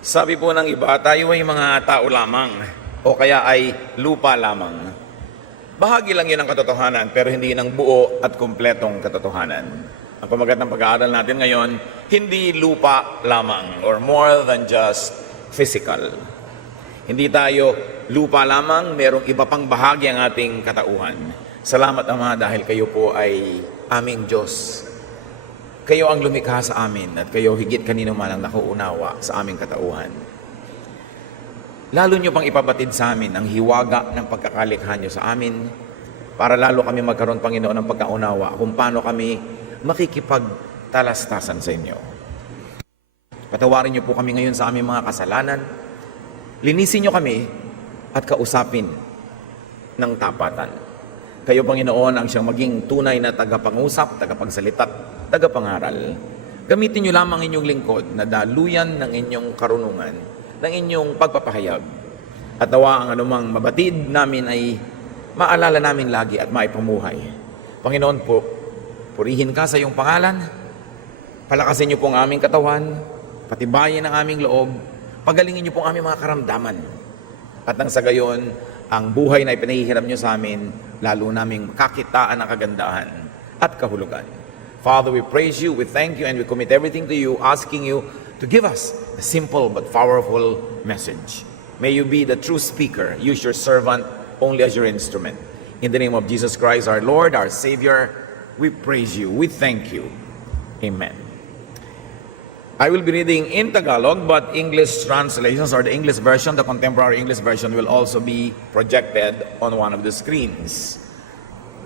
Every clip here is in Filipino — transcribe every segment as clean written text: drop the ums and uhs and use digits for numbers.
Sabi po ng iba, tayo ay mga tao lamang o kaya ay lupa lamang. Bahagi lang yun ng katotohanan pero hindi ng buo at kumpletong katotohanan. Ang pamagat ng pag-aaral natin ngayon, hindi lupa lamang or more than just physical. Hindi tayo lupa lamang, merong iba pang bahagi ang ating katauhan. Salamat Ama dahil kayo po ay aming Diyos. Kayo ang lumikha sa amin at kayo higit kanino man ang nakuunawa sa aming katauhan. Lalo nyo pang ipabatid sa amin ang hiwaga ng pagkakalikha nyo sa amin para lalo kami magkaroon, Panginoon, ng pagkaunawa kung paano kami makikipagtalastasan sa inyo. Patawarin nyo po kami ngayon sa aming mga kasalanan. Linisin nyo kami at kausapin ng tapatan. Kayo, Panginoon, ang siyang maging tunay na tagapangusap, tagapagsalita, tagapangaral. Gamitin nyo lamang inyong lingkod na daluyan ng inyong karunungan, ng inyong pagpapahayag. At nawa ang anumang mabatid namin ay maalala namin lagi at maipamuhay. Panginoon po, purihin ka sa iyong pangalan, palakasin niyo po ang aming katawan, patibayin ang aming loob, pagalingin niyo po ang aming mga karamdaman. At nang sa gayon, ang buhay na ipinahihiram niyo sa amin, lalo naming kakitaan ng kagandahan at kahulugan. Father, we praise you, we thank you, and we commit everything to you, asking you to give us a simple but powerful message. May you be the true speaker. Use your servant only as your instrument. In the name of Jesus Christ, our Lord, our Savior, we praise you, we thank you. Amen. I will be reading in Tagalog, but English translations or the English version, the contemporary English version will also be projected on one of the screens.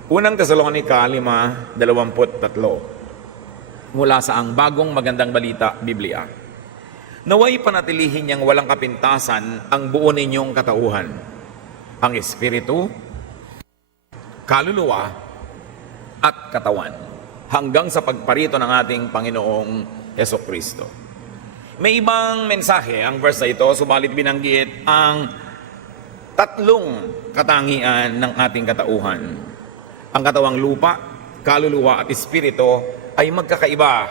Unang Tesalonica 5:23 mula sa ang bagong magandang balita, Biblia. Naway panatilihin niyang walang kapintasan ang buo ninyong katauhan, ang espiritu, kaluluwa, at katawan, hanggang sa pagparito ng ating Panginoong Hesukristo. May ibang mensahe ang verse na ito, subalit binanggit ang tatlong katangian ng ating katauhan. Ang katawang lupa, kaluluwa at espiritu ay magkakaiba,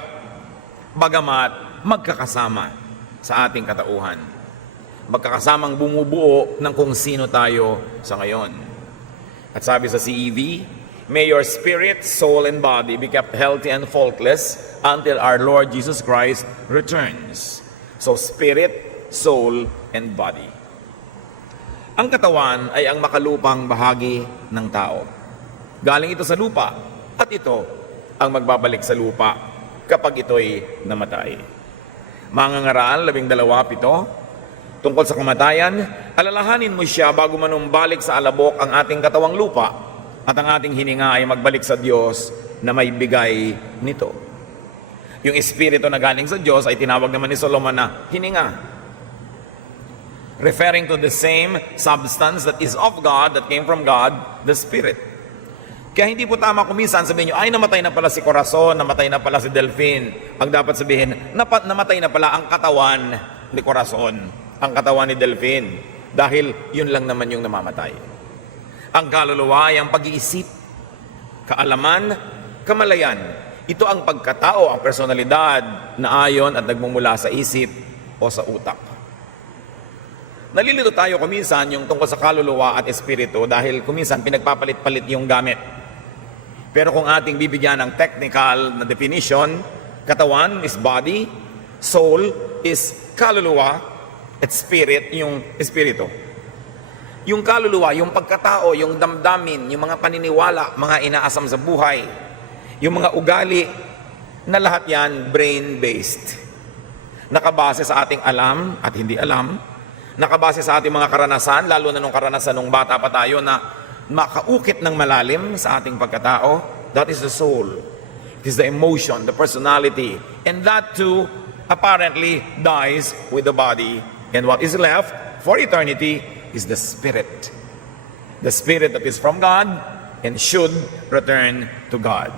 bagamat magkakasama sa ating katauhan. Magkakasamang bumubuo ng kung sino tayo sa ngayon. At sabi sa CEV, may your spirit, soul, and body be kept healthy and faultless until our Lord Jesus Christ returns. So spirit, soul, and body. Ang katawan ay ang makalupang bahagi ng tao. Galing ito sa lupa at ito ang magbabalik sa lupa kapag ito'y namatay. Mga ngaral 12:7 tungkol sa kamatayan, alalahanin mo siya bago manumbalik sa alabok ang ating katawang lupa at ang ating hininga ay magbalik sa Diyos na may bigay nito. Yung espiritu na galing sa Diyos ay tinawag naman ni Solomon na hininga, referring to the same substance that is of God, that came from God, the Spirit. Kaya hindi po tama kuminsan sabihin nyo, ay namatay na pala si Corazon, namatay na pala si Delphine. Ang dapat sabihin, namatay na pala ang katawan ni Corazon, ang katawan ni Delphine. Dahil yun lang naman yung namamatay. Ang kaluluwa ay ang pag-iisip, kaalaman, kamalayan. Ito ang pagkatao, ang personalidad na ayon at nagmumula sa isip o sa utak. Nalilito tayo kuminsan yung tungkol sa kaluluwa at espiritu dahil kuminsan pinagpapalit-palit yung gamit. Pero kung ating bibigyan ng technical na definition, katawan is body, soul is kaluluwa, at spirit yung espiritu. Yung kaluluwa, yung pagkatao, yung damdamin, yung mga paniniwala, mga inaasam sa buhay, yung mga ugali, na lahat yan brain-based. Nakabase sa ating alam at hindi alam, nakabase sa ating mga karanasan, lalo na nung karanasan nung bata pa tayo na makaukit ng malalim sa ating pagkatao. That is the soul. It is the emotion, the personality. And that too apparently dies with the body. And what is left for eternity is the spirit. The spirit that is from God and should return to God.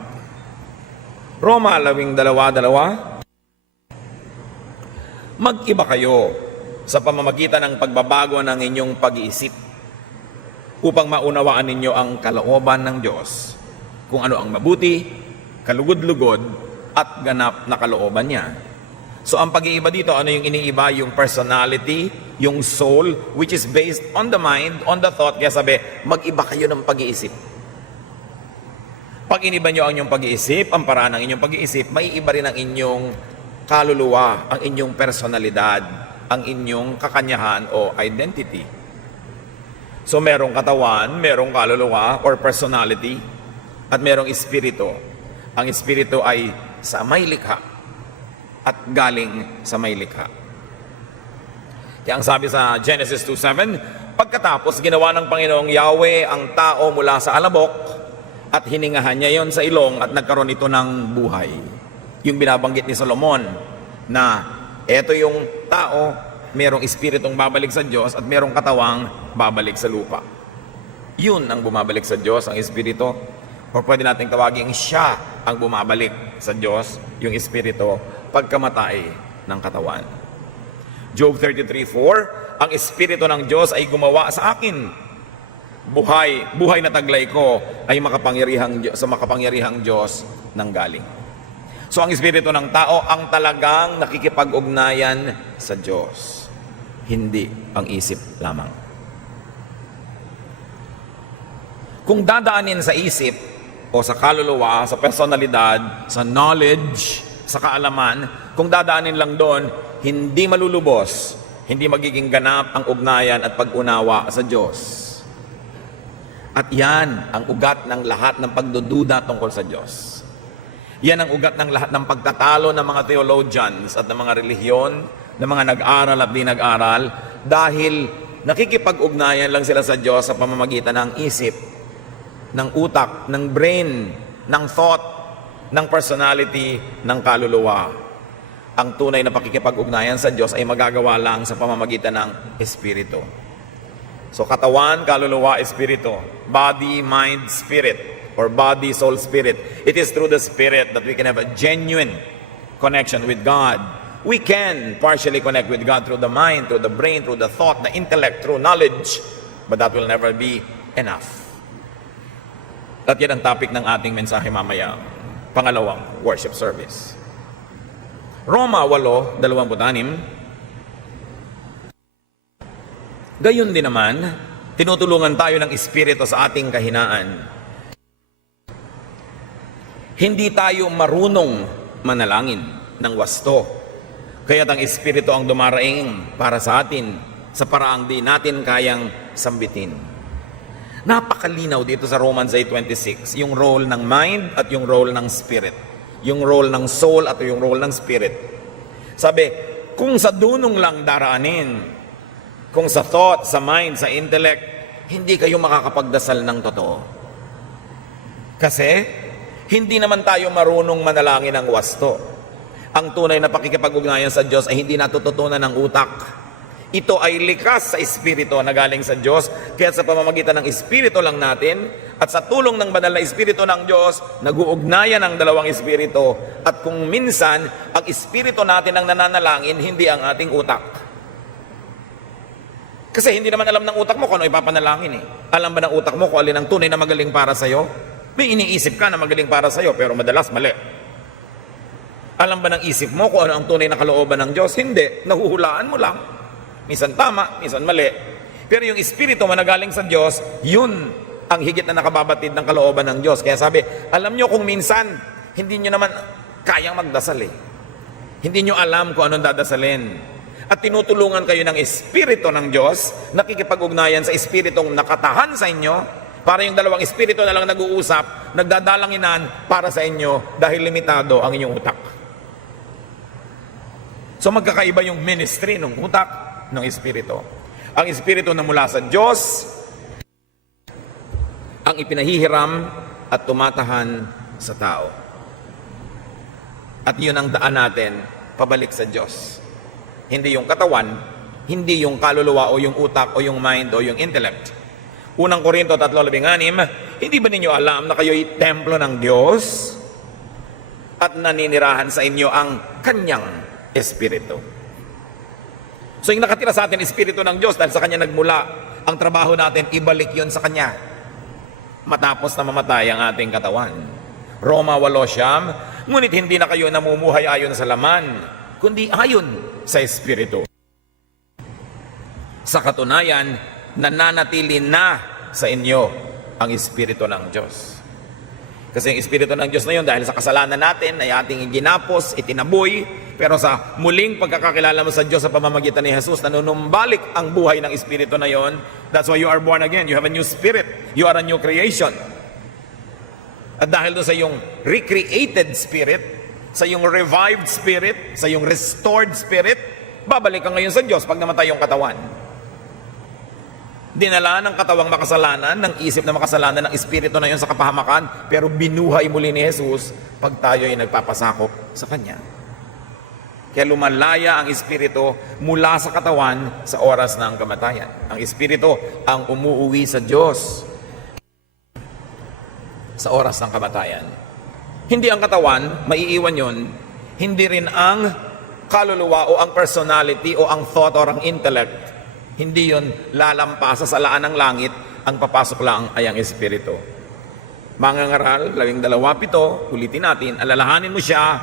Roma 12:2. Mag-iba kayo sa pamamagitan ng pagbabago ng inyong pag-iisip upang maunawaan ninyo ang kalooban ng Diyos, kung ano ang mabuti, kalugod-lugod, at ganap na kalooban niya. So ang pag-iiba dito, ano yung iniiba? Yung personality, yung soul, which is based on the mind, on the thought. Kaya sabi, mag-iba kayo ng pag-iisip. Pag iniba nyo ang inyong pag-iisip, ang paraan ng inyong pag-iisip, may iba rin ang inyong kaluluwa, ang inyong personalidad, ang inyong kakanyahan o identity. So merong katawan, merong kaluluwa or personality, at merong espiritu. Ang espiritu ay sa may likha at galing sa may likha. Kaya ang sabi sa Genesis 2:7, pagkatapos ginawa ng Panginoong Yahweh ang tao mula sa alabok at hiningahan niya yon sa ilong at nagkaroon ito ng buhay. Yung binabanggit ni Solomon na eto yung tao, merong espiritong babalik sa Diyos at merong katawang babalik sa lupa. Yun ang bumabalik sa Diyos, ang espiritu. O pwede natin tawagin siya ang bumabalik sa Diyos, yung espiritu, pagkamatay ng katawan. Job 33:4, ang espiritu ng Diyos ay gumawa sa akin. Buhay na taglay ko ay sa makapangyarihang Diyos nang galing. So ang espiritu ng tao ang talagang nakikipag-ugnayan sa Diyos, hindi ang isip lamang. Kung dadaanin sa isip o sa kaluluwa, sa personalidad, sa knowledge, sa kaalaman, kung dadaanin lang doon, hindi malulubos, hindi magiging ganap ang ugnayan at pag-unawa sa Diyos. At yan ang ugat ng lahat ng pagdududa tungkol sa Diyos. Yan ang ugat ng lahat ng pagtatalo ng mga theologians at ng mga relihiyon, ng mga nag-aral at di nag-aral, dahil nakikipag-ugnayan lang sila sa Diyos sa pamamagitan ng isip, ng utak, ng brain, ng thought, ng personality, ng kaluluwa. Ang tunay na pakikipag-ugnayan sa Diyos ay magagawa lang sa pamamagitan ng Espiritu. So katawan, kaluluwa, Espiritu. Body, mind, spirit. Or body, soul, spirit. It is through the Spirit that we can have a genuine connection with God. We can partially connect with God through the mind, through the brain, through the thought, the intellect, through knowledge. But that will never be enough. At yan ang topic ng ating mensahe mamaya, pangalawang worship service. Roma 8:26. Gayon din naman, tinutulungan tayo ng Espiritu sa ating kahinaan. Hindi tayo marunong manalangin ng wasto. Kaya't ang Espiritu ang dumaraing para sa atin sa paraang di natin kayang sambitin. Napakalinaw dito sa Romans 8:26, yung role ng mind at yung role ng spirit. Yung role ng soul at yung role ng spirit. Sabi, kung sa dunong lang daraanin, kung sa thought, sa mind, sa intellect, hindi kayo makakapagdasal ng totoo. Kasi, hindi naman tayo marunong manalangin ng wasto. Ang tunay na pakikipag-ugnayan sa Diyos ay hindi natututunan ng utak. Ito ay likas sa Espiritu na galing sa Diyos, kaya sa pamamagitan ng Espiritu lang natin at sa tulong ng banal na Espiritu ng Diyos, nag-uugnayan ang dalawang Espiritu. At kung minsan, ang Espiritu natin ang nananalangin, hindi ang ating utak. Kasi hindi naman alam ng utak mo kung ano ipapanalangin eh. Alam ba ng utak mo kung alin ang tunay na magaling para sa'yo? May iniisip ka na magaling para sa'yo, pero madalas mali. Alam ba ng isip mo kung ano ang tunay na kalooban ng Diyos? Hindi. Nahuhulaan mo lang. Minsan tama, minsan mali. Pero yung Espiritu managaling sa Diyos, yun ang higit na nakababatid ng kalooban ng Diyos. Kaya sabi, alam nyo kung minsan, hindi nyo naman kayang magdasal eh. Hindi nyo alam kung anong dadasalin. At tinutulungan kayo ng Espiritu ng Diyos, nakikipag-ugnayan sa Espiritong nakatahan sa inyo, para yung dalawang Espiritu na lang nag-uusap, nagdadalanginan para sa inyo dahil limitado ang inyong utak. So magkakaiba yung ministry ng utak, ng Espiritu. Ang Espiritu na mula sa Diyos, ang ipinahihiram at tumatahan sa tao. At yun ang daan natin pabalik sa Diyos. Hindi yung katawan, hindi yung kaluluwa o yung utak o yung mind o yung intellect. Unang Korinto 3:16, hindi ba ninyo alam na kayo'y templo ng Diyos at naninirahan sa inyo ang Kanyang Espiritu? So yung nakatira sa atin, Espiritu ng Diyos, dahil sa Kanya nagmula, ang trabaho natin, ibalik yon sa Kanya. Matapos na mamatay ang ating katawan. Roma 8:9, ngunit hindi na kayo namumuhay ayon sa laman, kundi ayon sa Espiritu. Sa katunayan, nananatili na sa inyo ang Espiritu ng Diyos. Kasi ang Espiritu ng Diyos na yun, dahil sa kasalanan natin, ay ating ginapos, itinaboy, pero sa muling pagkakakilala mo sa Diyos sa pamamagitan ni Jesus, nanunumbalik ang buhay ng Espiritu na yun. That's why you are born again. You have a new spirit. You are a new creation. At dahil doon sa iyong recreated spirit, sa iyong revived spirit, sa iyong restored spirit, babalik ka ngayon sa Diyos pag namatay yung katawan. Dinala ng katawang makasalanan, ng isip na makasalanan, ng espiritu na yun sa kapahamakan, pero binuhay muli ni Jesus pag tayo ay nagpapasakop sa Kanya. Kaya lumalaya ang espiritu mula sa katawan sa oras ng kamatayan. Ang espiritu ang umuuwi sa Diyos sa oras ng kamatayan. Hindi ang katawan, maiiwan yon. Hindi rin ang kaluluwa o ang personality o ang thought or ang intellect. Hindi yon lalampas sa salaan ng langit, ang papasok lang ay ang Espiritu. Mangangaral, 12:7, ulitin natin, alalahanin mo siya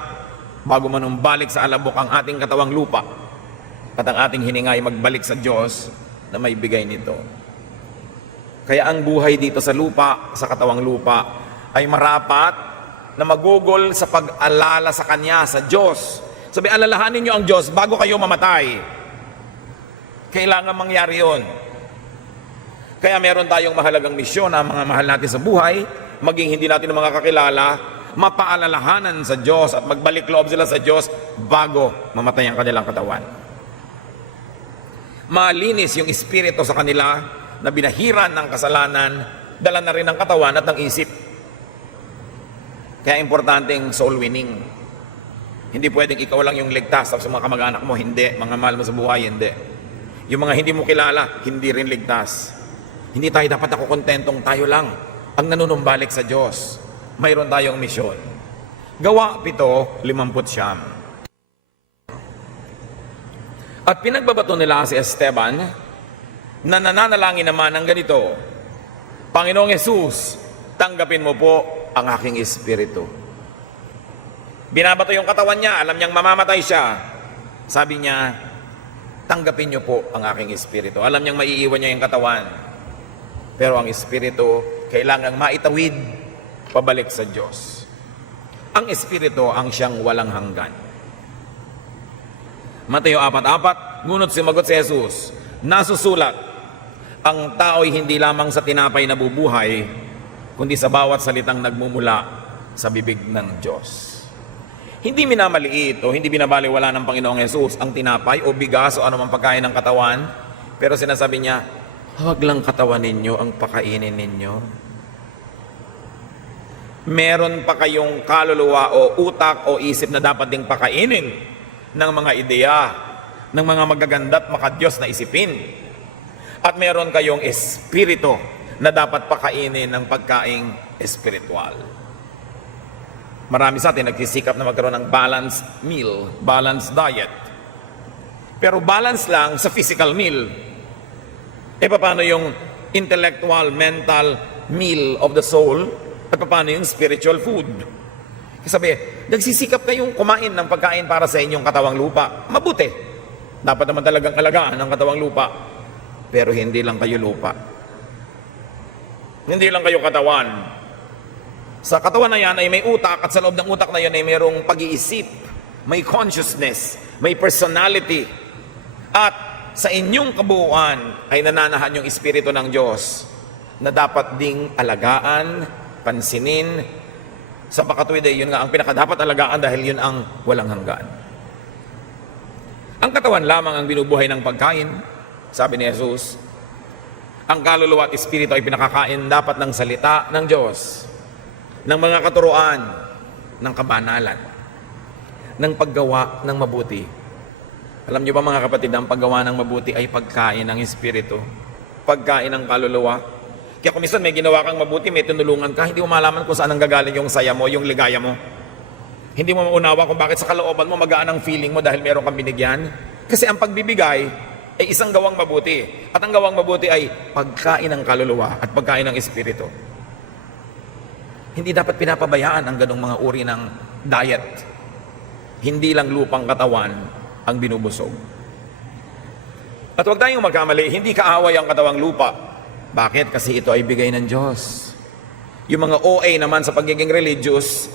bago manumbalik sa alabok ang ating katawang lupa at ang ating hininga ay magbalik sa Diyos na may bigay nito. Kaya ang buhay dito sa lupa, sa katawang lupa, ay marapat na magugol sa pag-alala sa Kanya, sa Diyos. Sabi, alalahanin nyo ang Diyos bago kayo mamatay. Kailangan mangyari yun. Kaya meron tayong mahalagang misyon na mga mahal natin sa buhay, maging hindi natin mga kakilala, mapaalalahanan sa Diyos at magbalik loob sila sa Diyos bago mamatay ang kanilang katawan. Malinis yung espiritu sa kanila na binahiran ng kasalanan, dala na rin ng katawan at ng isip. Kaya importanteng soul winning. Hindi pwedeng ikaw lang yung ligtas sa mga kamag-anak mo, hindi. Mga mahal mo sa buhay, hindi. Yung mga hindi mo kilala, hindi rin ligtas. Hindi tayo dapat nakukontentong tayo lang ang nanunumbalik sa Diyos. Mayroon tayong misyon. Gawa 7:59. At pinagbabato nila si Esteban na nananalangin naman ng ganito, Panginoong Yesus, tanggapin mo po ang aking espiritu. Binabato yung katawan niya, alam niyang mamamatay siya. Sabi niya, tanggapin niyo po ang aking espiritu. Alam niyang maiiwan niya yung katawan. Pero ang espiritu, kailangang maitawid pabalik sa Diyos. Ang espiritu ang siyang walang hanggan. Mateo 4:4, ngunit sumagot si Jesus, nasusulat, ang tao'y hindi lamang sa tinapay na bubuhay, kundi sa bawat salitang nagmumula sa bibig ng Diyos. Hindi minamaliit o hindi binabaliwala ng Panginoong Yesus ang tinapay o bigas o anumang pagkain ng katawan. Pero sinasabi niya, huwag lang katawan ninyo ang pakainin ninyo. Meron pa kayong kaluluwa o utak o isip na dapat ding pakainin ng mga ideya, ng mga magaganda at makadiyos na isipin. At meron kayong espiritu na dapat pakainin ng pagkaing espiritual. Marami sa atin nagsisikap na magkaroon ng balanced meal, balanced diet. Pero balance lang sa physical meal. E paano yung intellectual, mental meal of the soul? At paano yung spiritual food? Sabi, nagsisikap kayong kumain ng pagkain para sa inyong katawang lupa. Mabuti. Dapat naman talagang alagaan ang katawang lupa. Pero hindi lang kayo lupa. Hindi lang kayo katawan. Sa katawan na yan ay may utak at sa loob ng utak na yan ay mayroong pag-iisip, may consciousness, may personality. At sa inyong kabuuan ay nananahan yung Espiritu ng Diyos na dapat ding alagaan, pansinin. Sa pakatuwid ay yun nga ang pinakadapat alagaan dahil yun ang walang hanggan. Ang katawan lamang ang binubuhay ng pagkain, sabi ni Jesus. Ang kaluluwa at espiritu ay pinakakain dapat ng salita ng Diyos, ng mga katuruan, ng kabanalan, ng paggawa ng mabuti. Alam niyo ba mga kapatid, ang paggawa ng mabuti ay pagkain ng espiritu, pagkain ng kaluluwa. Kaya kung minsan may ginawa kang mabuti, may tinulungan ka, hindi mo malaman kung saan ang gagaling yung saya mo, yung ligaya mo. Hindi mo maunawa kung bakit sa kalooban mo magaan ang feeling mo dahil meron kang binigyan. Kasi ang pagbibigay ay isang gawang mabuti. At ang gawang mabuti ay pagkain ng kaluluwa at pagkain ng espiritu. Hindi dapat pinapabayaan ang ganong mga uri ng diet. Hindi lang lupang katawan ang binubusog. At huwag tayong magkamali, hindi kaaway ang katawang lupa. Bakit? Kasi ito ay bigay ng Diyos. Yung mga OA naman sa pagiging religious,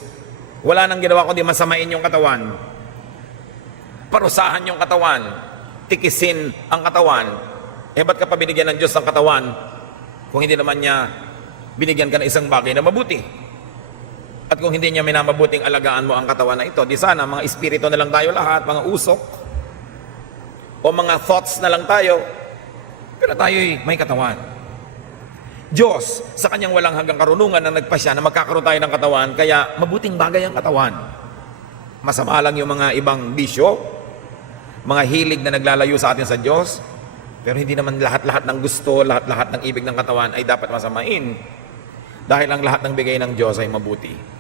wala nang ginawa kundi masamain yung katawan, parusahan yung katawan, tikisin ang katawan. Ba't ka pa binigyan ng Diyos ng katawan kung hindi naman niya binigyan ka ng isang bagay na mabuti? At kung hindi niya minamabuting alagaan mo ang katawan na ito, di sana mga espiritu na lang tayo lahat, mga usok, o mga thoughts na lang tayo, pero tayo'y may katawan. Diyos, sa kanyang walang hanggang karunungan na nagpasya na magkakaroon tayo ng katawan, kaya mabuting bagay ang katawan. Masama lang yung mga ibang bisyo, mga hilig na naglalayo sa atin sa Diyos, pero hindi naman lahat-lahat ng gusto, lahat-lahat ng ibig ng katawan ay dapat masamain, dahil ang lahat ng bigay ng Diyos ay mabuti.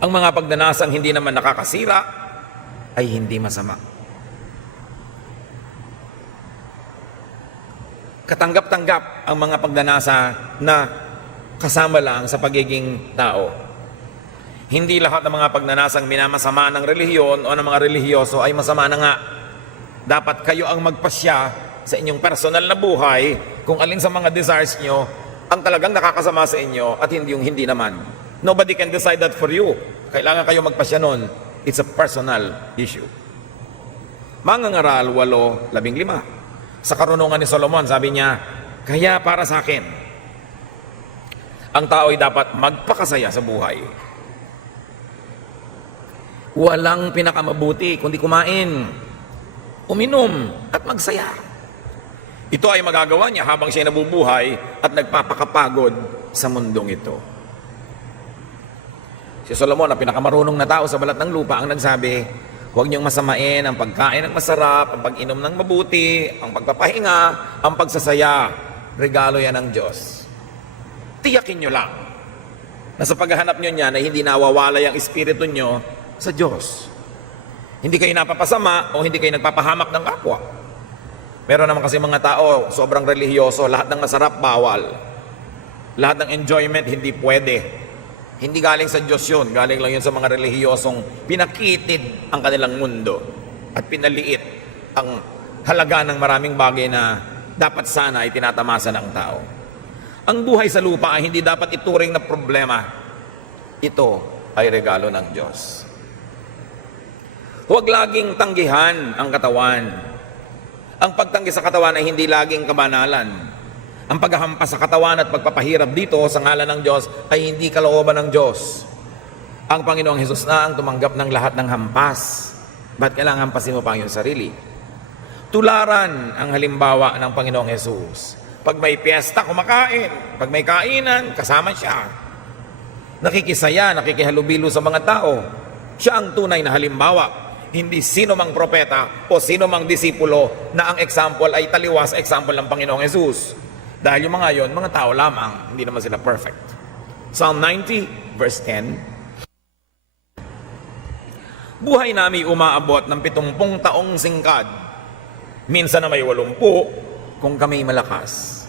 Ang mga pagdanasang hindi naman nakakasira ay hindi masama. Katanggap-tanggap ang mga pagdanasa na kasama lang sa pagiging tao. Hindi lahat ng mga pagnanasang minamasama ng relihiyon o ng mga relihiyoso ay masama na nga. Dapat kayo ang magpasya sa inyong personal na buhay kung alin sa mga desires nyo ang talagang nakakasama sa inyo at hindi yung hindi naman. Nobody can decide that for you. Kailangan kayo magpasya nun. It's a personal issue. Mangangaral 8:15. Sa karunungan ni Solomon, sabi niya, kaya para sa akin, ang tao ay dapat magpakasaya sa buhay. Walang pinakamabuti kundi kumain, uminom, at magsaya. Ito ay magagawa niya habang siya nabubuhay at nagpapakapagod sa mundong ito. Si Solomon, ang pinakamarunong na tao sa balat ng lupa, ang nagsabi, huwag niyong masamain ang pagkain ng masarap, ang pag-inom ng mabuti, ang pagpapahinga, ang pagsasaya. Regalo yan ng Diyos. Tiyakin niyo lang na sa paghahanap niyo niyan ay hindi nawawalay ang espiritu niyo sa Diyos. Hindi kayo napapasama o hindi kayo nagpapahamak ng kapwa. Meron naman kasi mga tao, sobrang relihiyoso, lahat ng masarap, bawal. Lahat ng enjoyment, hindi pwede. Hindi galing sa Diyos yun, galing lang yun sa mga relihiyosong pinakitid ang kanilang mundo at pinaliit ang halaga ng maraming bagay na dapat sana ay tinatamasa ng tao. Ang buhay sa lupa ay hindi dapat ituring na problema. Ito ay regalo ng Diyos. Huwag laging tanggihan ang katawan. Ang pagtanggi sa katawan ay hindi laging kabanalan. Ang paghahampas sa katawan at pagpapahirap dito sa ngalan ng Diyos ay hindi kalooban ng Diyos. Ang Panginoong Hesus na ang tumanggap ng lahat ng hampas. Ba't kailangan hampasin mo pa ang iyong sarili? Tularan ang halimbawa ng Panginoong Hesus. Pag may piyesta, kumakain. Pag may kainan, kasama siya. Nakikisaya, nakikihalubilo sa mga tao. Siya ang tunay na halimbawa. Hindi sino mang propeta o sino mang disipulo na ang example ay taliwas sa example ng Panginoong Hesus. Dahil yung mga yon, mga tao lamang, hindi naman sila perfect. Psalm 90, verse 10. Buhay namin umaabot ng 70 taong singkad. Minsan na may 80 kung kami malakas.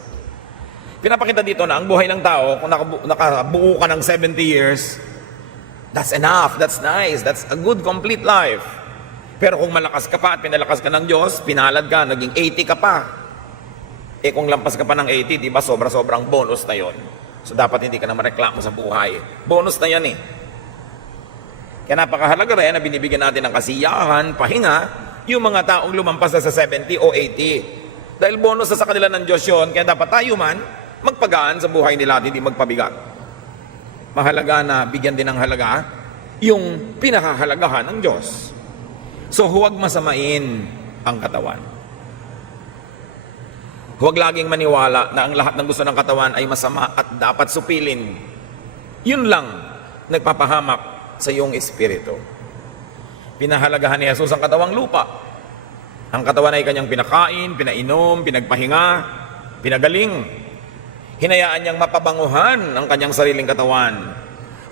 Pinapakita dito na ang buhay ng tao, kung nakabuo ka ng 70 years, that's enough, that's nice, that's a good, complete life. Pero kung malakas ka pa at pinalakas ka ng Diyos, pinalad ka, naging 80 ka pa. Kung lampas ka pa ng 80, di ba sobra-sobrang bonus na yon. So dapat hindi ka na mareklamo sa buhay. Bonus na yan eh. Kaya napakahalaga rin na binibigyan natin ng kasiyahan, pahinga, yung mga taong lumampas na sa 70 o 80. Dahil bonus na sa kanila ng Diyos yun, kaya dapat tayo man magpagaan sa buhay nila at hindi magpabigat. Mahalaga na bigyan din ng halaga yung pinakahalagahan ng Diyos. So huwag masamain ang katawan. Huwag laging maniwala na ang lahat ng gusto ng katawan ay masama at dapat supilin. Yun lang nagpapahamak sa iyong espiritu. Pinahalagahan ni Jesus ang katawang lupa. Ang katawan ay kanyang pinakain, pinainom, pinagpahinga, pinagaling. Hinayaan niyang mapabanguhan ang kanyang sariling katawan.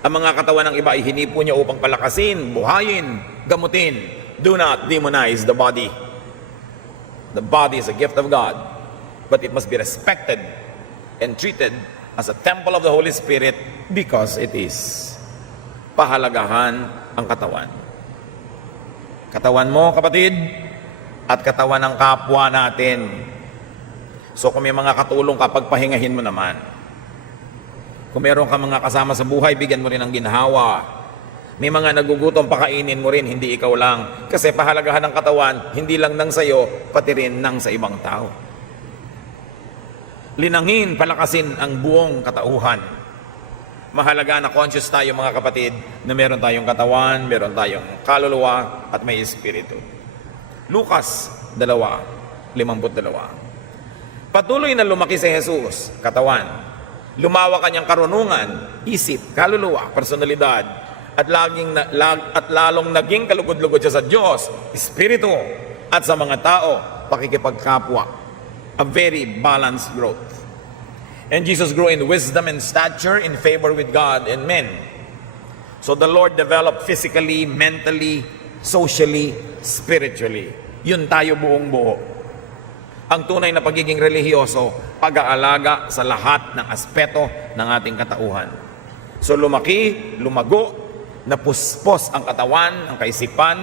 Ang mga katawan ng iba ay hinipo niya upang palakasin, buhayin, gamutin. Do not demonize the body. The body is a gift of God. But it must be respected and treated as a temple of the Holy Spirit because it is. Pahalagahan ang katawan. Katawan mo, kapatid, at katawan ng kapwa natin. So kung may mga katulong ka, pagpahingahin mo naman. Kung meron ka mga kasama sa buhay, bigyan mo rin ng ginhawa. May mga nagugutom, pakainin mo rin, hindi ikaw lang. Kasi pahalagahan ng katawan, hindi lang ng sayo, pati rin ng sa ibang tao. Linangin, palakasin ang buong katauhan. Mahalaga na conscious tayo mga kapatid na meron tayong katawan, meron tayong kaluluwa at may espiritu. Lucas 2:52. Patuloy na lumaki si Jesus, katawan. Lumawak kanyang karunungan, isip, kaluluwa, personalidad, at lalong naging kalugod-lugod siya sa Diyos, espiritu, at sa mga tao, pakikipagkapwa. A very balanced growth. And Jesus grew in wisdom and stature, in favor with God and men. So the Lord developed physically, mentally, socially, spiritually. Yun tayo buong buo. Ang tunay na pagiging relihiyoso, pag-aalaga sa lahat ng aspeto ng ating katauhan. So lumaki, lumago, napuspos ang katawan, ang kaisipan,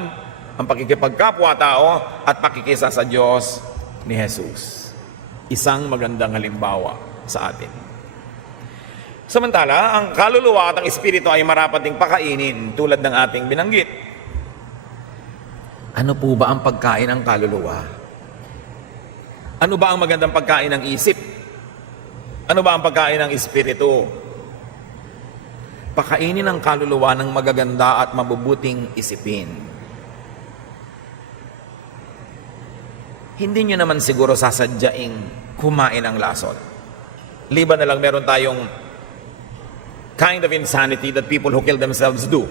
ang pakikipagkapwa-tao, at pakikisa sa Diyos ni Jesus. Isang magandang halimbawa sa atin. Samantala, ang kaluluwa at ang espiritu ay marapat ding pakainin tulad ng ating binanggit. Ano po ba ang pagkain ng kaluluwa? Ano ba ang magandang pagkain ng isip? Ano ba ang pagkain ng espiritu? Pakainin ang kaluluwa ng magaganda at mabubuting isipin. Hindi nyo naman siguro sasadyaing kumain ng lason. Liban na lang meron tayong kind of insanity that people who kill themselves do.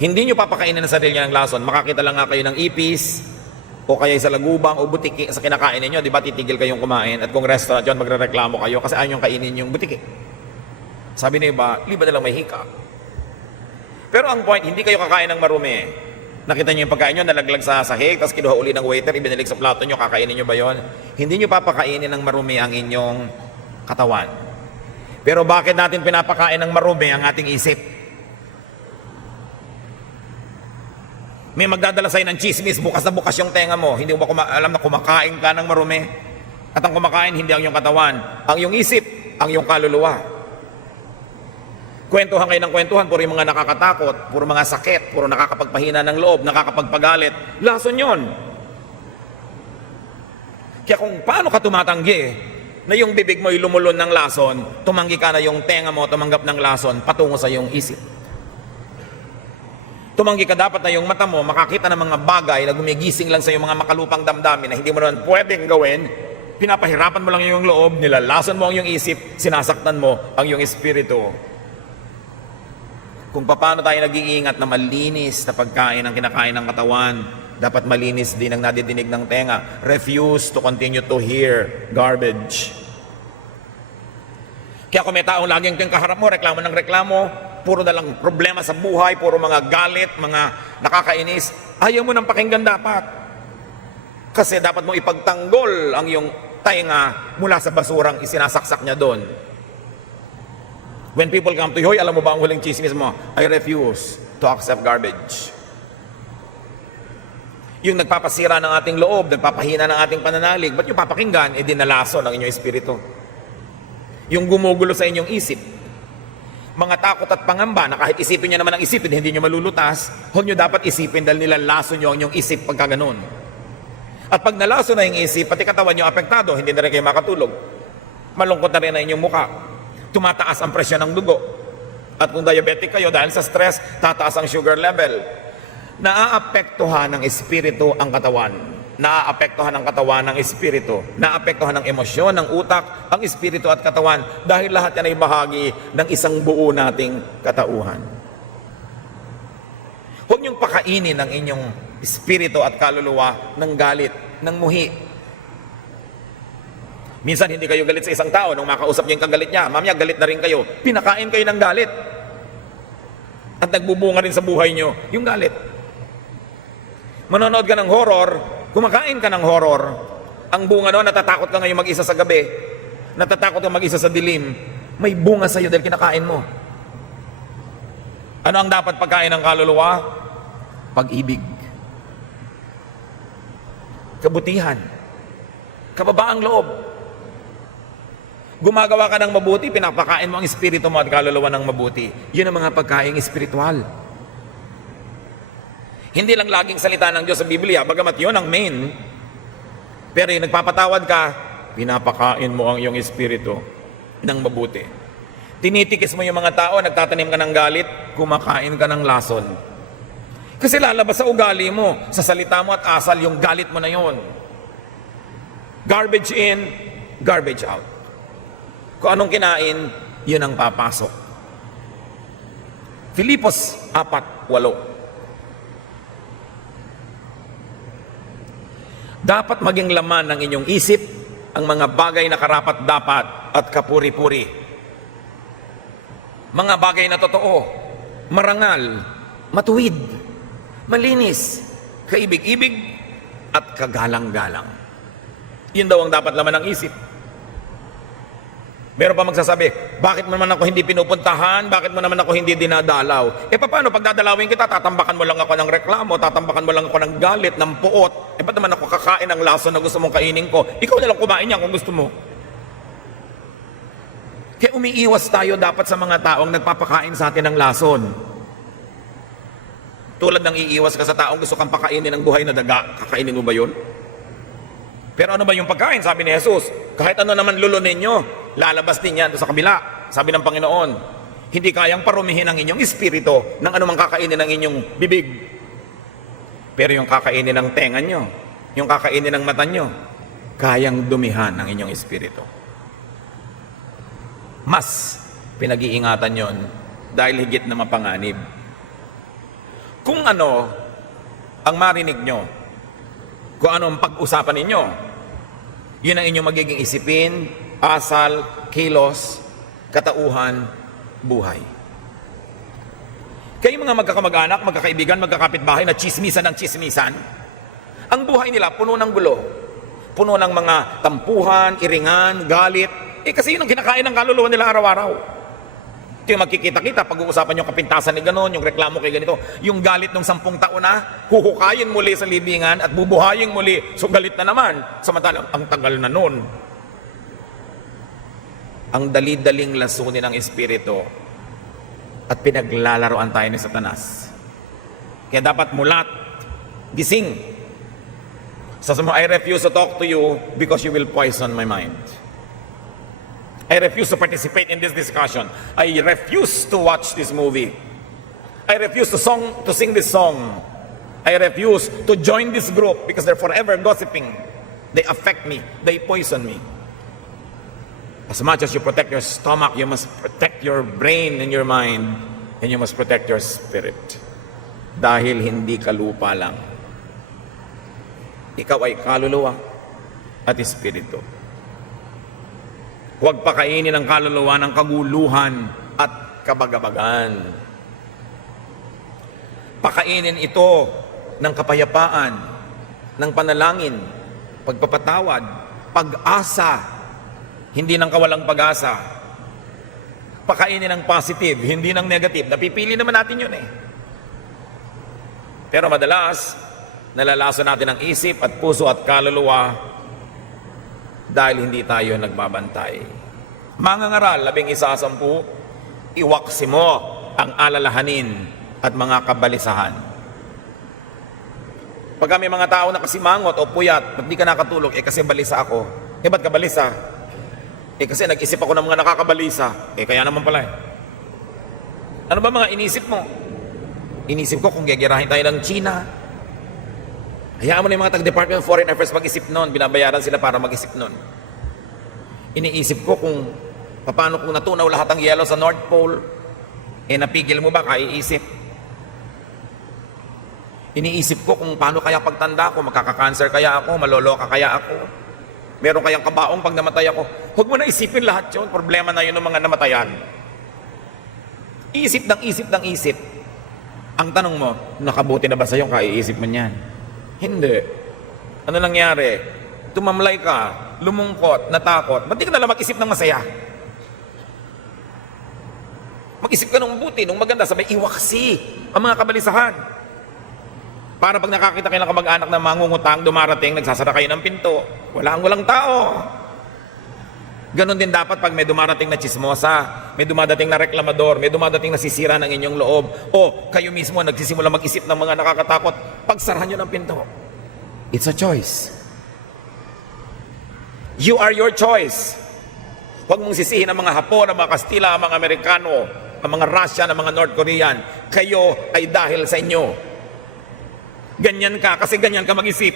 Hindi nyo papakainin ng sarili ng lason. Makakita lang nga kayo ng ipis o kaya sa lagubang o butiki sa kinakain ninyo, di ba titigil kayong kumain, at kung restaurant yun, magre-reklamo kayo kasi ayaw nyo kainin yung butiki. Sabi na iba, liban na lang may hika. Pero ang point, hindi kayo kakain ng marumi. Nakita niyo yung pagkain nyo, nalaglag sa sahig, tapos kinuha uli ng waiter, ibinilig sa plato nyo, kakainin nyo ba yon? Hindi nyo papakainin ng marumi ang inyong katawan. Pero bakit natin pinapakain ng marumi ang ating isip? May magdadala sa'yo ng chismis, bukas na bukas yung tenga mo. Hindi mo ba alam na kumakain ka ng marumi? At ang kumakain, hindi ang iyong katawan. Ang iyong isip, ang iyong kaluluwa. Kwentuhan kayo ng kwentuhan, puro yung mga nakakatakot, puro mga sakit, puro nakakapagpahina ng loob, nakakapagpagalit. Lason yon. Kaya kung paano ka tumatanggi, na yung bibig mo ay lumulon ng lason, tumanggi ka na yung tenga mo, tumanggap ng lason, patungo sa iyong isip. Tumanggi ka dapat na yung mata mo, makakita ng mga bagay na gumigising lang sa iyong mga makalupang damdamin na hindi mo naman pwedeng gawin, pinapahirapan mo lang yung loob, nilalason mo ang iyong isip, sinasaktan mo ang iyong espiritu. Kung paano tayo nag-iingat na malinis na pagkain ang kinakain ng katawan, dapat malinis din ang nadidinig ng tenga. Refuse to continue to hear garbage. Kaya kung may taong laging kang kaharap mo, reklamo ng reklamo, puro na lang problema sa buhay, puro mga galit, mga nakakainis, ayaw mo nang pakinggan dapat. Kasi dapat mo ipagtanggol ang iyong tenga mula sa basurang isinasaksak niya doon. When people come to you, alam mo ba ang huling chismis mo? I refuse to accept garbage. Yung nagpapasira ng ating loob, nagpapahina ng ating pananalig, ba't yung papakinggan? Dinalason ang inyong espiritu. Yung gumugulo sa inyong isip. Mga takot at pangamba na kahit isipin nyo naman ang isipin, hindi nyo malulutas, huwag nyo dapat isipin dahil nilalason nyo ang inyong isip pagka ganun. At pag nalason na yung isip, pati katawan nyo apektado, hindi na rin kayo makatulog. Malungkot na rin na inyong mukha. Tumataas ang presyon ng dugo. At kung diabetic kayo, dahil sa stress, tataas ang sugar level. Naaapektuhan ng espiritu ang katawan. Naaapektuhan ang katawan ng espiritu. Naaapektuhan ng emosyon, ng utak, ang espiritu at katawan. Dahil lahat yan ay bahagi ng isang buo nating katauhan. Huwag niyong pakainin ang inyong espiritu at kaluluwa ng galit, ng muhi. Minsan hindi kayo galit sa isang tao nung makausap niyo yung kagalit niya. Mamaya galit na rin kayo. Pinakain kayo ng galit. At nagbubunga rin sa buhay niyo yung galit. Manonood ka ng horror, kumakain ka ng horror. Ang bunga noon, natatakot ka ngayon mag-isa sa gabi. Natatakot ka mag-isa sa dilim. May bunga sa iyo dahil kinakain mo. Ano ang dapat pagkain ng kaluluwa? pag-ibig, kabutihan, kababaang loob. Gumagawa ka ng mabuti, pinapakain mo ang espiritu mo at kaluluwa ng mabuti. Yun ang mga pagkaing espiritual. Hindi lang laging salita ng Diyos sa Biblia, bagamat yun ang main. Pero yung nagpapatawad ka, pinapakain mo ang iyong espiritu ng mabuti. Tinitikis mo yung mga tao, nagtatanim ka ng galit, kumakain ka ng lason. Kasi lalabas sa ugali mo, sa salita mo at asal, yung galit mo na yun. Garbage in, garbage out. Kung anong kinain, yun ang papasok. Filipos 4:8. Dapat maging laman ng inyong isip ang mga bagay na karapat-dapat at kapuri-puri. Mga bagay na totoo, marangal, matuwid, malinis, kaibig-ibig, at kagalang-galang. Yun daw ang dapat laman ng isip. Meron pa magsasabi, bakit mo naman ako hindi pinupuntahan? Bakit mo naman ako hindi dinadalaw? Paano pag dadalawin kita, tatambakan mo lang ako ng reklamo, tatambakan mo lang ako ng galit, ng puot. Ba't naman ako kakain ng lason na gusto mong kainin ko? Ikaw na lang kumain yan kung gusto mo. Kaya umiiwas tayo dapat sa mga taong nagpapakain sa atin ng lason. Tulad ng iiwas ka sa taong gusto kang pakainin ng buhay na daga, kakainin mo ba yun? Pero ano ba yung pagkain? Sabi ni Jesus, kahit ano naman lulunin nyo, lalabas din yan sa kabila. Sabi ng Panginoon, hindi kayang parumihin ang inyong espiritu ng anumang kakainin ng inyong bibig. Pero yung kakainin ng tenga nyo, yung kakainin ng mata nyo, kayang dumihan ang inyong espiritu. Mas pinag-iingatan yon dahil higit na mapanganib. Kung ano ang marinig nyo, kung ano ang pag-usapan ninyo, yun ang inyong magiging isipin, asal, kilos, katauhan, buhay. Kayo mga magkakamag-anak, magkakaibigan, magkakapitbahay na chismisan ng chismisan, ang buhay nila puno ng gulo, puno ng mga tampuhan, iringan, galit, kasi yun ang kinakain ng kaluluwa nila araw-araw. Ito yung magkikita-kita, pag-uusapan yung kapintasan ni ganon, yung reklamo kay ganito, yung galit ng 10 taon na, huhukayin muli sa libingan at bubuhayin muli, so galit na naman. Samantalang, ang tagal na nun. Ang dali-daling lasunin ng espiritu at pinaglalaroan tayo ni Satanas. Kaya dapat mulat, gising. Sasabi mo, I refuse to talk to you because you will poison my mind. I refuse to participate in this discussion. I refuse to watch this movie. I refuse to sing this song. I refuse to join this group because they're forever gossiping. They affect me. They poison me. As much as you protect your stomach, you must protect your brain and your mind, and you must protect your spirit. Dahil hindi ka lupa lang. Ikaw ay kaluluwa at espiritu. Huwag pakainin ang kaluluwa ng kaguluhan at kabagabagan. Pakainin ito ng kapayapaan, ng panalangin, pagpapatawad, pag-asa, hindi ng kawalang pag-asa. Pakainin ng positive, hindi ng negative. Napipili naman natin yun eh. Pero madalas, nalalaso natin ang isip at puso at kaluluwa dahil hindi tayo nagbabantay. Mangangaral, 11-10, iwaksi mo ang alalahanin at mga kabalisahan. Pag may mga tao na kasimangot o puyat, ba't di ka nakatulog? Kasi balisa ako. Ba't ka balisa? Kasi nag-isip ako ng mga nakakabalisa. Kaya naman pala. Ano ba mga inisip mo? Inisip ko kung gagirahin tayo ng China. Hayaan mo na yung mga taga-Department of Foreign Affairs mag-isip nun. Binabayaran sila para mag-isip nun. Iniisip ko kung paano kung natunaw lahat ang yelo sa North Pole, napigil mo ba? Kaiisip. Iniisip ko kung paano kaya pagtanda ko, magkaka-cancer kaya ako, maloloka kaya ako. Meron kayang kabaong pag namatay ako. Huwag mo na isipin lahat yun. Problema na yun ng mga namatayan. Isip ng isip ng isip. Ang tanong mo, nakabuti na ba sa'yo kaiisip mo niyan? Hindi. Ano nangyari? Tumamlay ka, lumungkot, natakot. Ba't di ka nalang mag-isip ng masaya? Mag-isip ka ng mabuti, ng maganda, sabay iwaksi ang mga kabalisahan. Para pag nakakita kayo ng kamag-anak na mangungutang, dumarating, nagsasara kayo ng pinto. Walang tao. Ganon din dapat pag may dumarating na chismosa, may dumadating na reklamador, may dumadating na sisira ng inyong loob, o kayo mismo nagsisimula mag-isip ng mga nakakatakot, pagsarahan nyo ng pinto. It's a choice. You are your choice. Huwag mong sisihin ang mga Hapon, ang mga Kastila, ang mga Amerikano, ang mga Russian, ang mga North Korean. Kayo ay dahil sa inyo. Ganyan ka kasi ganyan ka mag-isip.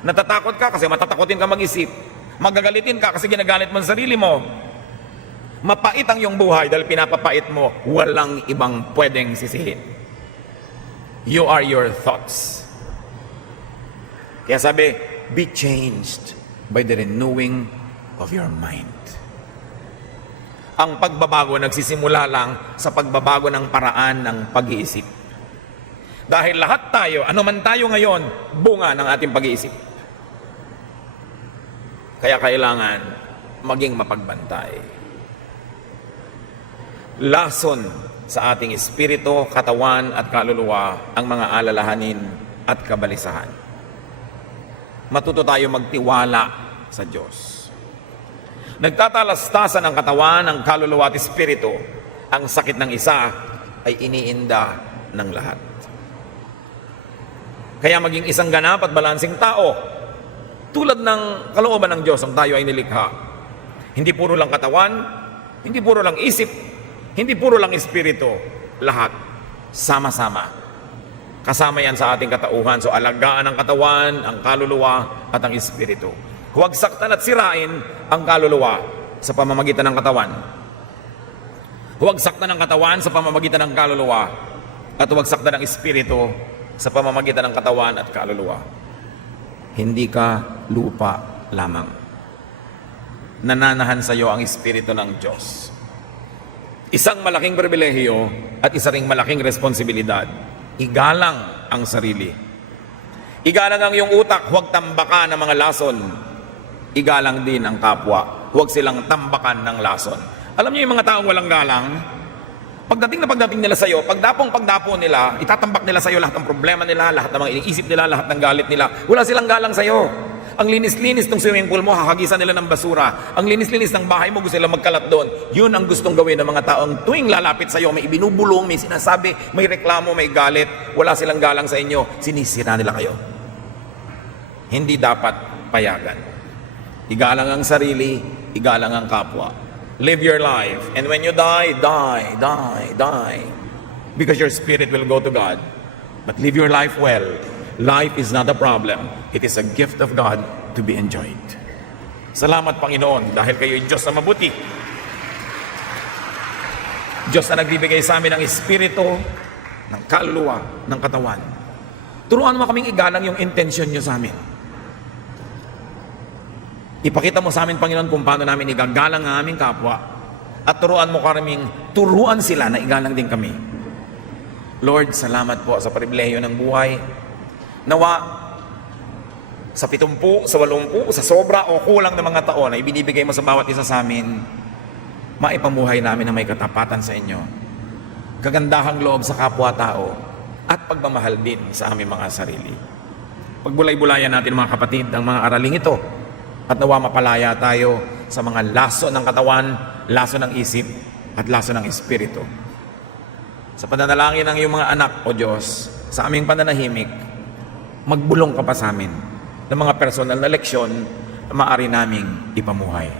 Natatakot ka kasi matatakotin ka mag-isip. Magagalitin ka kasi ginagalit mo ang sarili mo. Mapait ang iyong buhay dahil pinapapait mo. Walang ibang pwedeng sisihin. You are your thoughts. Kaya sabi, be changed by the renewing of your mind. Ang pagbabago nagsisimula lang sa pagbabago ng paraan ng pag-iisip. Dahil lahat tayo, anuman tayo ngayon, bunga ng ating pag-iisip. Kaya kailangan maging mapagbantay. Lason sa ating espiritu, katawan at kaluluwa ang mga alalahanin at kabalisahan. Matuto tayo magtiwala sa Diyos. Nagtatalastasan ang katawan, ang kaluluwa at espiritu. Ang sakit ng isa ay iniinda ng lahat. Kaya maging isang ganap at balansing tao. Tulad ng kalooban ng Diyos ang tayo ay nilikha. Hindi puro lang katawan, hindi puro lang isip, hindi puro lang espiritu. Lahat, sama-sama. Kasama yan sa ating katauhan. So alagaan ang katawan, ang kaluluwa at ang espiritu. Huwag saktan at sirain ang kaluluwa sa pamamagitan ng katawan. Huwag saktan ang katawan sa pamamagitan ng kaluluwa. At huwag saktan ang espiritu sa pamamagitan ng katawan at kaluluwa. Hindi ka lupa lamang. Nananahan sa iyo ang espiritu ng Diyos. Isang malaking pribilehiyo at isa ring malaking responsibilidad. Igalang ang sarili. Igalang ang iyong utak, huwag tambakan ng mga lason. Igalang din ang kapwa, huwag silang tambakan ng lason. Alam niyo yung mga taong walang galang, pagdating nila sa iyo, pagdapo nila, itatambak nila sa iyo lahat ng problema nila, lahat ng mga iniisip nila, lahat ng galit nila. Wala silang galang sa iyo. Ang linis-linis ng swimming pool mo, hahagisan nila ng basura. Ang linis-linis ng bahay mo, gusto nila magkalat doon. Yun ang gustong gawin ng mga taong tuwing lalapit sa iyo, may ibinubulong, may sinasabi, may reklamo, may galit. Wala silang galang sa inyo, sinisira nila kayo. Hindi dapat payagan. Igalang ang sarili, igalang ang kapwa. Live your life. And when you die. Because your spirit will go to God. But live your life well. Life is not a problem. It is a gift of God to be enjoyed. Salamat, Panginoon, dahil kayo'y Diyos na mabuti. Diyos na nagbibigay sa amin ng espiritu, ng kaluluwa, ng katawan. Turuan mo kaming igalang yung intensyon nyo sa amin. Ipakita mo sa amin, Panginoon, kung paano namin igagalang ang aming kapwa. At turuan mo kaming turuan sila na igalang din kami. Lord, salamat po sa pribilehiyo ng buhay. Nawa, sa 70, sa 80, sa sobra o kulang ng mga taon na ibinibigay mo sa bawat isa sa amin, maipamuhay namin na may katapatan sa inyo. Kagandahang loob sa kapwa-tao at pagmamahal din sa aming mga sarili. Pagbulay-bulayan natin mga kapatid ang mga araling ito at nawa mapalaya tayo sa mga laso ng katawan, laso ng isip at laso ng espiritu. Sa pananalangin ng iyong mga anak, O Diyos, sa aming pananahimik, magbulong ka pa sa amin ng mga personal na leksyon na maaari naming ipamuhay.